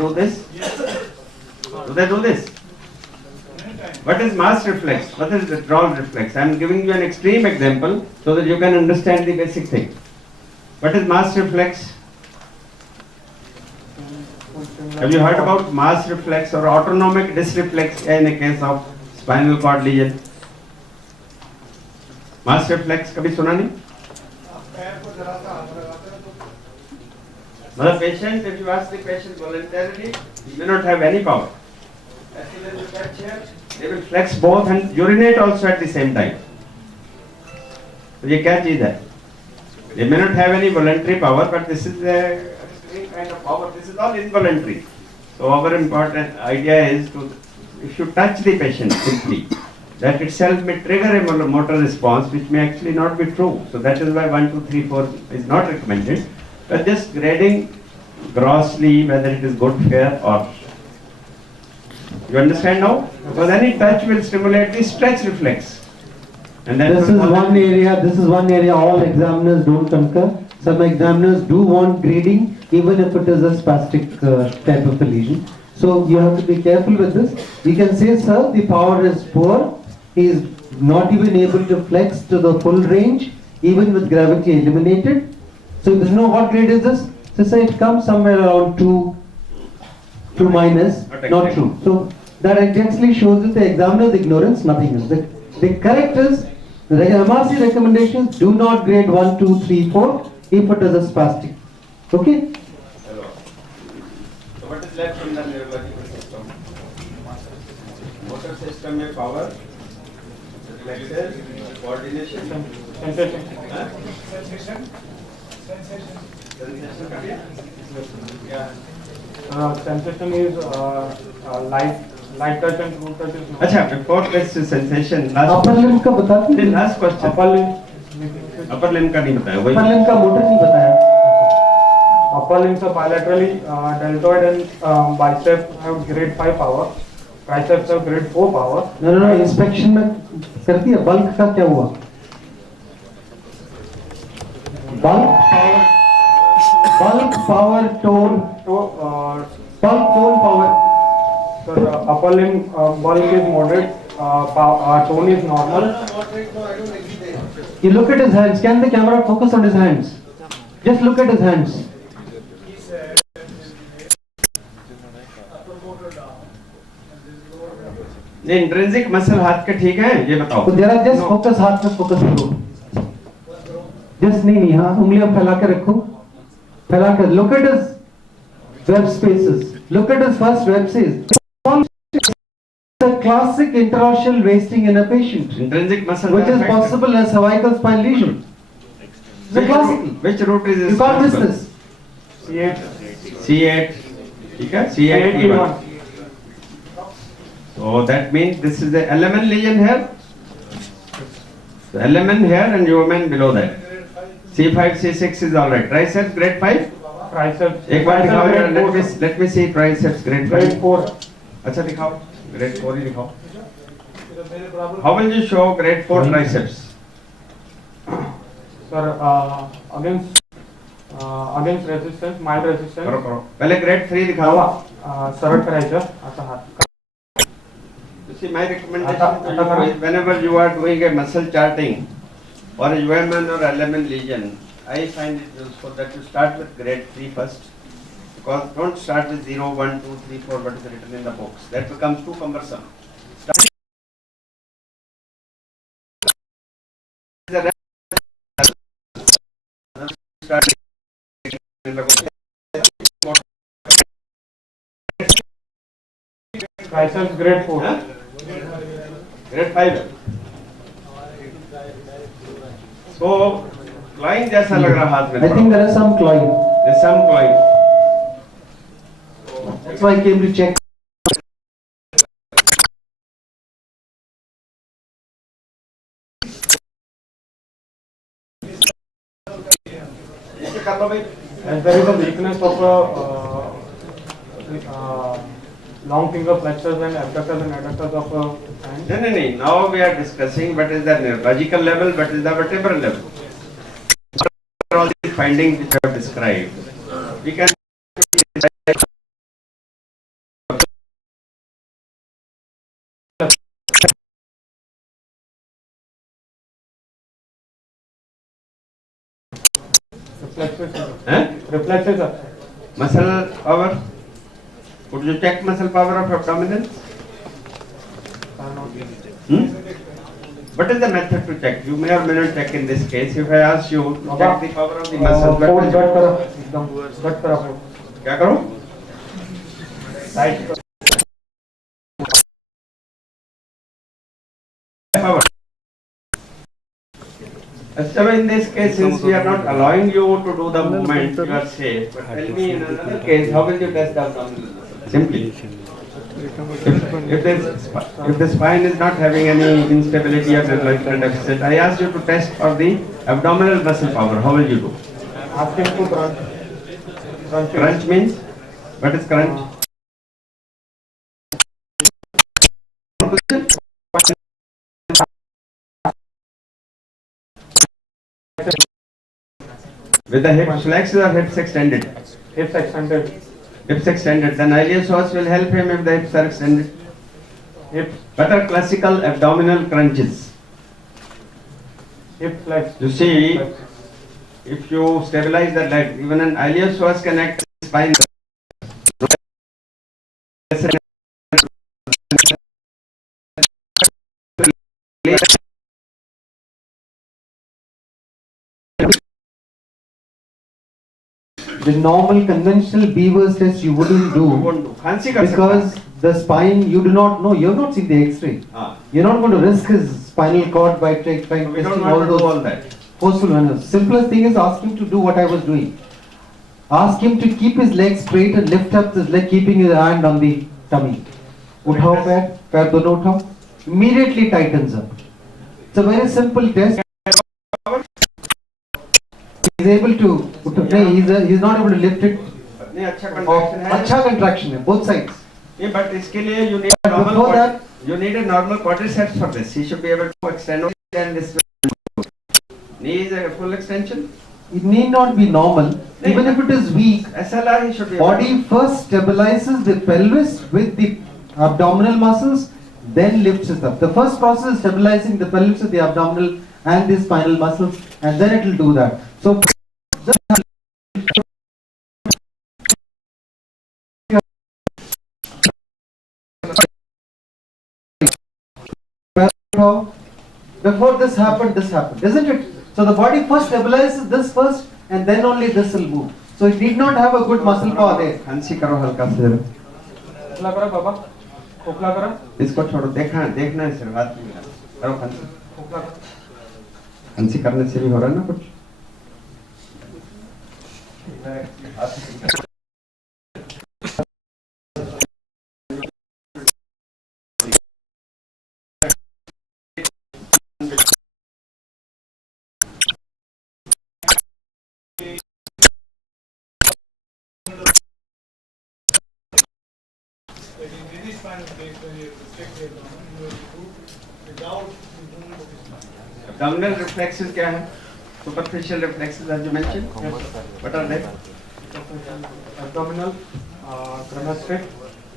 do this? Do they do this? What is mass reflex? What is withdrawal reflex? I am giving you an extreme example so that you can understand the basic thing. What is mass reflex? Have you heard about mass reflex or autonomic disreflex in a case of spinal cord lesion? Mass reflex कभी सुना नहीं? The patient, if you ask the patient voluntarily, he may not have any power. As soon as you touch here, they will flex both and urinate also at the same time. तो ये क्या चीज है? They may not have any voluntary power, but this is a extreme kind of power. This is all involuntary. So our important idea is to, if you touch the patient simply, that itself may trigger a motor response, which may actually not be true. So that is why 1, 2, 3, 4 is not recommended. But just grading grossly whether it is good, fair, or you understand now? Because any touch will stimulate the stretch reflex. And this is one area all examiners don't concur. Some examiners do want grading even if it is a spastic type of a lesion. So you have to be careful with this. You can say, sir, the power is poor. He is not even able to flex to the full range, even with gravity eliminated. So you know what grade is this? So say it comes somewhere around 2 minus, not true. So that actually shows that the examiner's ignorance, nothing else. The correct is, the MRC recommendations do not grade 1, 2, 3, 4 if it is a spastic. Okay? Hello. So what is left in the neurological system? Motor system में power, reflexes, coordination, Sensation. Sensation is light touch and crude touch is not. अच्छा, before this sensation, Upper limb का बताते हैं? last question. Upper limb का नहीं बताया वही. Upper limb का motor नहीं बताया. Upper limbs are bilaterally deltoid and bicep have grade 5 power. Triceps have grade 4 power. No, inspection में करती है. Bulk का क्या हुआ? Bulk power tone. Bulk tone power. Sir, upper limb bulk is moderate, tone is normal. You look at his hands. Can the camera focus on his hands? Just look at his hands. ये intrinsic muscle हाथ के ठीक हैं ये बताओ. तो जरा just focus हाथ में focus करो. Just नहीं हाँ उंगलियां फैला के रखो. फैला कर. Look at his web spaces. Look at his first web space. The classic interosseal wasting in a patient, Intrinsic muscle which is possible as cervical spine lesion. The classic. Which root is You can't miss this. C8. ठीक है? C8 E1. So that means this is the LMN lesion here. The LMN here and UMN below that. C5, C6 is all right. Triceps grade 5. Triceps. एक बार दिखाओ. Let me see triceps grade 5. Grade 4. अच्छा दिखाओ. Grade 4 ही दिखाओ. How will you show grade 4 triceps? Sir, against resistance, mild resistance. करो. पहले grade 3 दिखाओ. सरळ करायचं असा हात. You see, my recommendation to you is whenever you are doing a muscle charting or a UMN or LMN lesion, I find it useful that you start with grade 3 first. Because don't start with 0, 1, 2, 3, 4, what is written in the books. That becomes too cumbersome. Start in the Triceps grade 4. Huh? Grade 5. So, clawing जैसा लग रहा हाथ में. I think there is some clawing. There's some clawing. That's why I came to check. As there is a weakness of long finger flexors and abductors and adductors of hand. No. Now we are discussing what is the neurological level, what is the vertebral level. All these findings which I have described, we can Reflexes. Huh? Reflexes are. Muscle power. Would you check muscle power of abdominal? Hmm? What is the method to check? You may or may not check in this case. If I ask you to check the power of the muscle, what will Fold you gut do? करो एकदम gut करो fold. क्या करो? Tight करो. Power. So in this case, since we are not allowing you to do the movement, you are safe. But tell me in another case, how will you test the abdominal muscle? Simply. If the spine is not having any instability or developmental deficit, I ask you to test for the abdominal muscle power. How will you do? Ask him to crunch. Crunch. Crunch means? What is crunch? With the hips flexed or hips extended? Hips extended. Hips extended. Then iliopsoas will help him if the hips are extended. Hips. What are classical abdominal crunches? Hip flex. You see, Flex. if you stabilize the leg, even an iliopsoas can act as spine. The normal conventional Beaver's test you wouldn't do Fancy कर सकता because the spine you do not know. You have not seen the X-ray. है. हाँ. You're not going to risk his spinal cord by trying So we don't testing want all to do those all that. forceful manners. Simplest thing is ask him to do what I was doing. Ask him to keep his leg straight and lift up his leg, keeping his hand on the tummy. उठाओ पैर, पैर दोनों उठाओ. Immediately tightens up. It's a very simple test. He's able to. He's not able to lift it. नहीं अच्छा Of, contraction है. अच्छा contraction है, both sides. नहीं but इसके लिए you need a But normal before that- you need a normal quadriceps for this. He should be able to extend it and this. Knee is a full extension. It need not be normal. Even if it is weak, SLR he should be able body to. first stabilizes the pelvis with the abdominal muscles, then lifts it up. The first process is stabilizing the pelvis with the abdominal and the spinal muscles, and then it will do that. So, before this happened, isn't it? So the body first stabilizes this first, and then only this will move. So it need not have a good muscle power there. हंसी करो हल्का से जरा. खोखला करो बाबा. खोखला करो. इसको छोड़ो देखना है सिर्फ हाथ में करो हंसी. खोखला करो. हंसी करने से भी हो रहा है ना कुछ. Abdominal reflexes क्या है? Superficial reflexes as you mentioned. What are they? Abdominal, chromatic,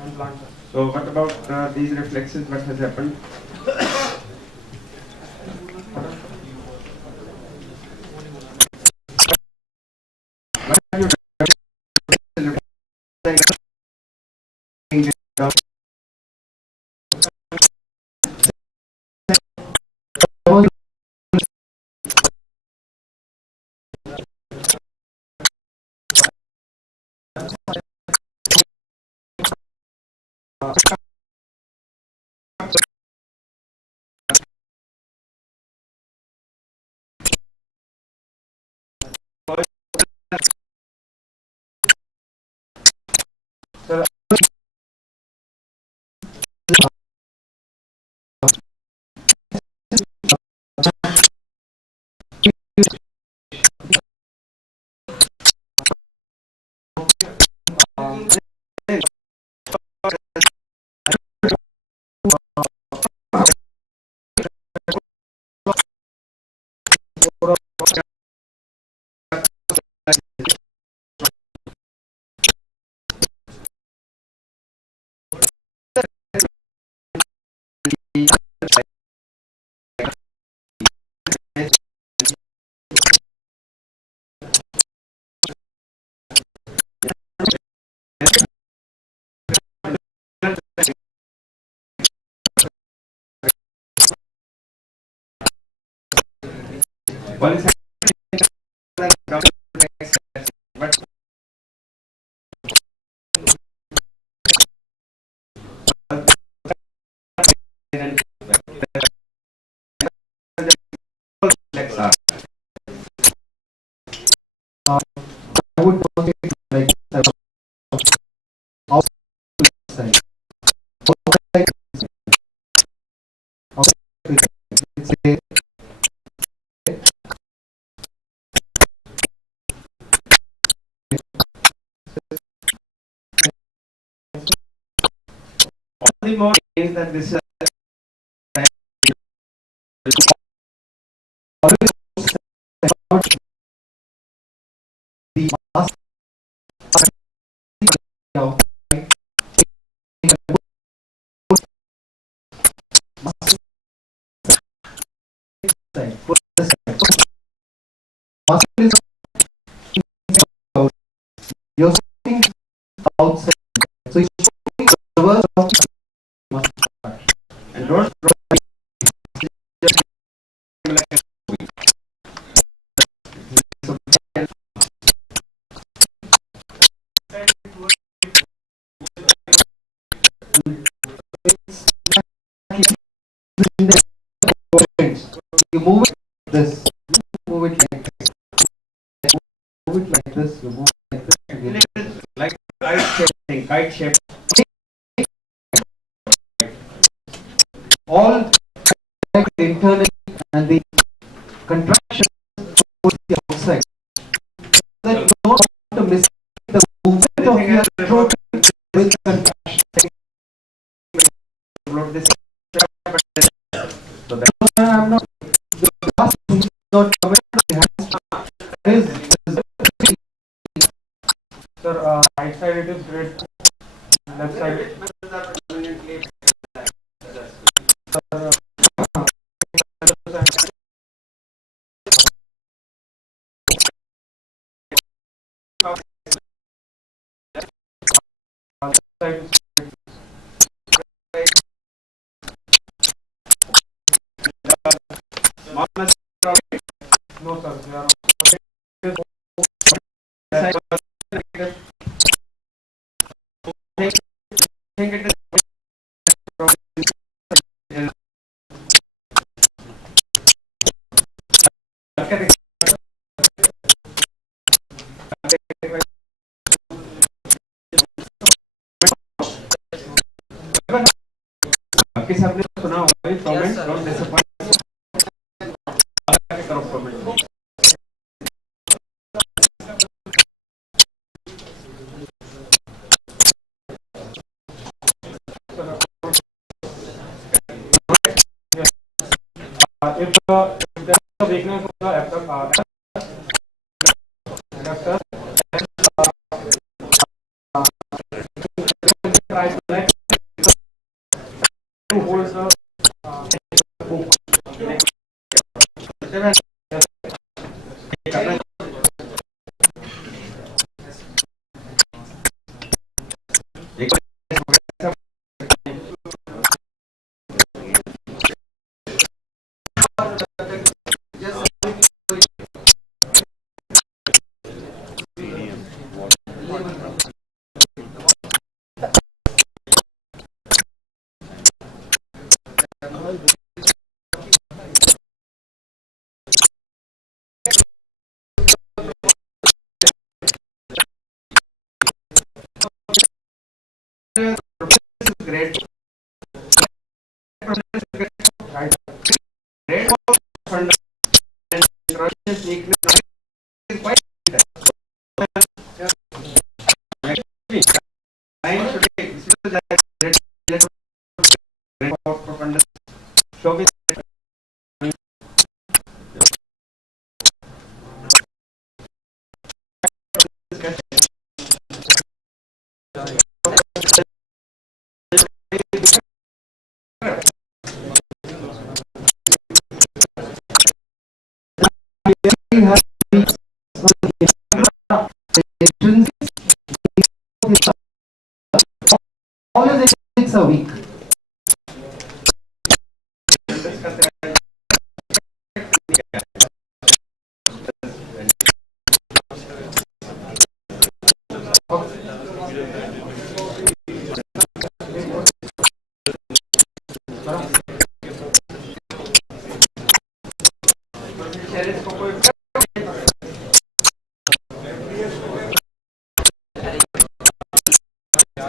and plantar. So what about these reflexes? What has happened? Policy but I would put it like outside. Outside. It's a all the more things that this the mask side. Put this side. Mask is out. You're sitting outside. So you're sitting reverse of mask. and don't You move it this. Move it like this. Move it like this. You move it like this. like kite shape thing, kite shape. All internally and the contraction towards the outside. That you don't want to miss the movement of your throat with contraction. Upload this. So that I'm not. The last thing is not coming. Is Sir, right side it is great. Left side. Side is no sir, they are think it is बाकी सबने सुना होगा ये comment don't disappoint करो comment if there is a weakness of the abductor, try to hold the hook. great Right. great fund and conscious weakness is quite time should be great show me all is legs are weak.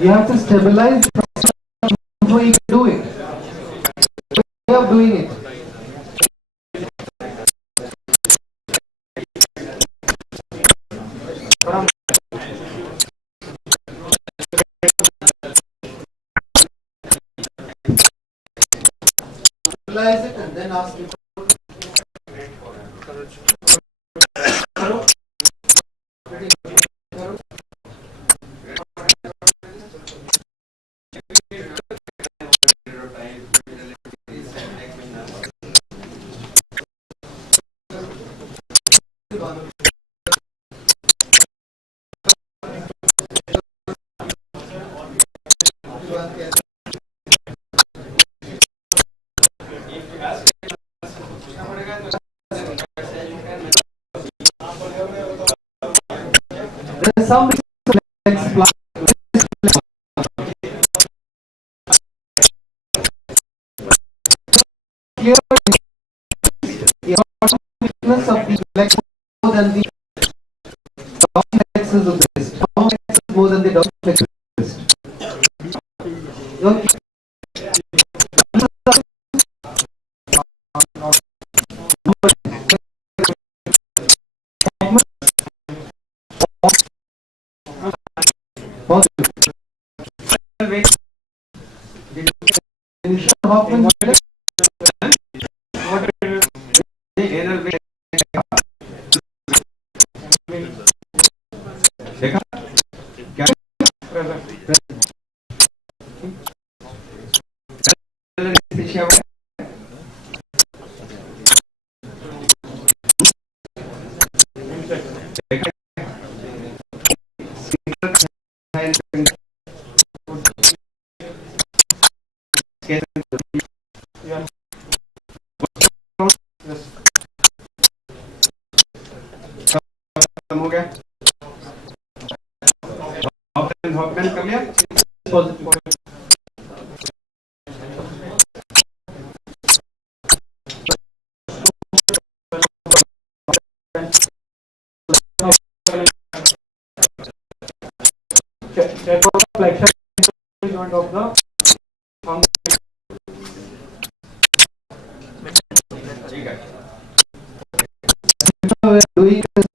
You have to stabilize the process before you do it. Way of doing it. Stabilize it and then ask it. There's some flex plan. Clear the weakness of the flex more than the down flexes of the wrist. Down flexes more than the down flexes of the wrist. Okay. Hopman कर लिया? Check out the flexion joint of the thumb. ठीक है. We are doing this.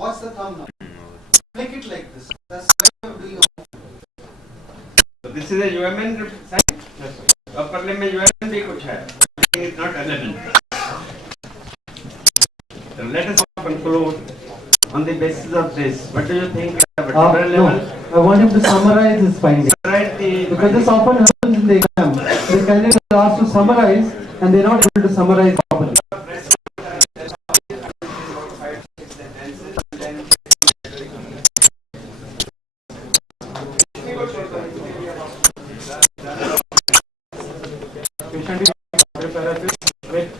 Watch the thumb now. Make it like this. That's why we are doing. So this is a UMN side. Yes, sir. Upper limb में UMN भी कुछ है. It's not elegant. So let us conclude on the basis of this. What do you think at the vertebral No, level? I want him to summarize his findings. Right, Because this often happens in the exam. The candidate is asked to summarize and they are not able to summarize properly. Patient is paralysis with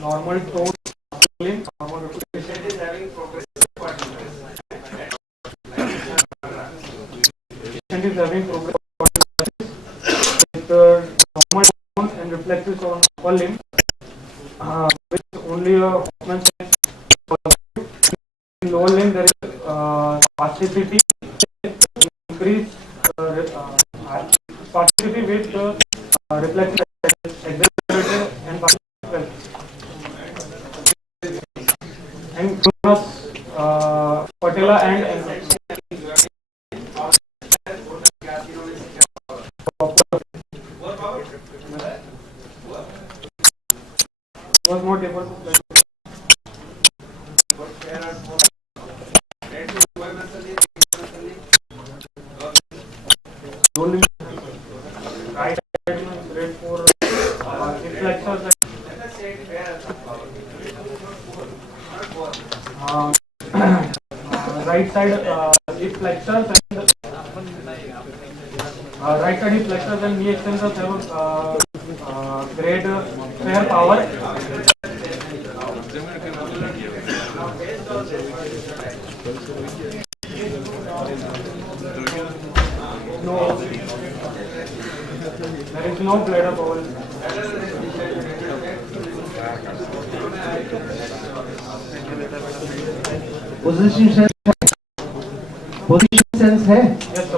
normal tone, normal reputation. Patient is having progressive quadriceps. Patient is having progressive with normal tone and reflexes on upper limb, with only a movement in lower limb. There is spasticity, increased spasticity with reflex exaggerated and partial. And patella and ankle. Was not able to play. Right grade 4 reflexors. right side hip flexors and right side hip flexors and knee extensors have great fair power. No, there is no bladder bowel. Position sense है? Yes,